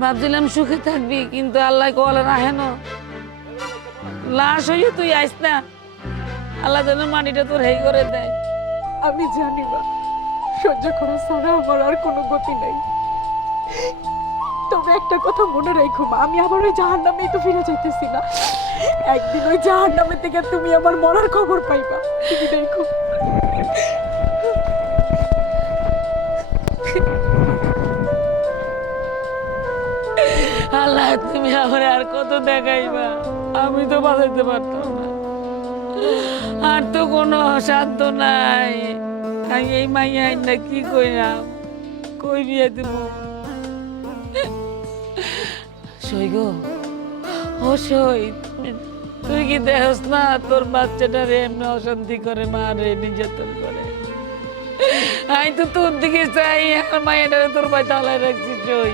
ভাবছিলাম সুখে থাকবি, কিন্তু আল্লাহ কলে না হেন লাশ হইয়া তুই আইস না। আল্লাহ যেন মাটিটা তোর হেই করে দেয়। আমি জানি না, সহ্য করা ছাড়া আমার আর কোনো গতি নাই। তবে একটা কথা মনে রাখো মা, আমি আবার ওই জাহান্নামেই তো ফিরে যাইতেছি না। একদিন ওই জাহান্নামের থেকে তুমি আমার মরার খবর পাইবা, তুমি দেখো। আল্লাহ তুমি আমার আর কত দেখাইবা, আমি তো বাঁচাইতে পারতাম না। আর তো কোনো সাধ্য নাই। আমি এই মাইয়া না কি কইরাম, কই বিয়ে দিব। সই গো, ও সই, তুই কি দেখস না তোর বাচ্চাটারে এমনি অশান্তি করে, মারে নির্যাতন করে। আমি তো তোর দিকে চাই, আমার মায়েরারে তোর ভাই তালায় রাখছি। সই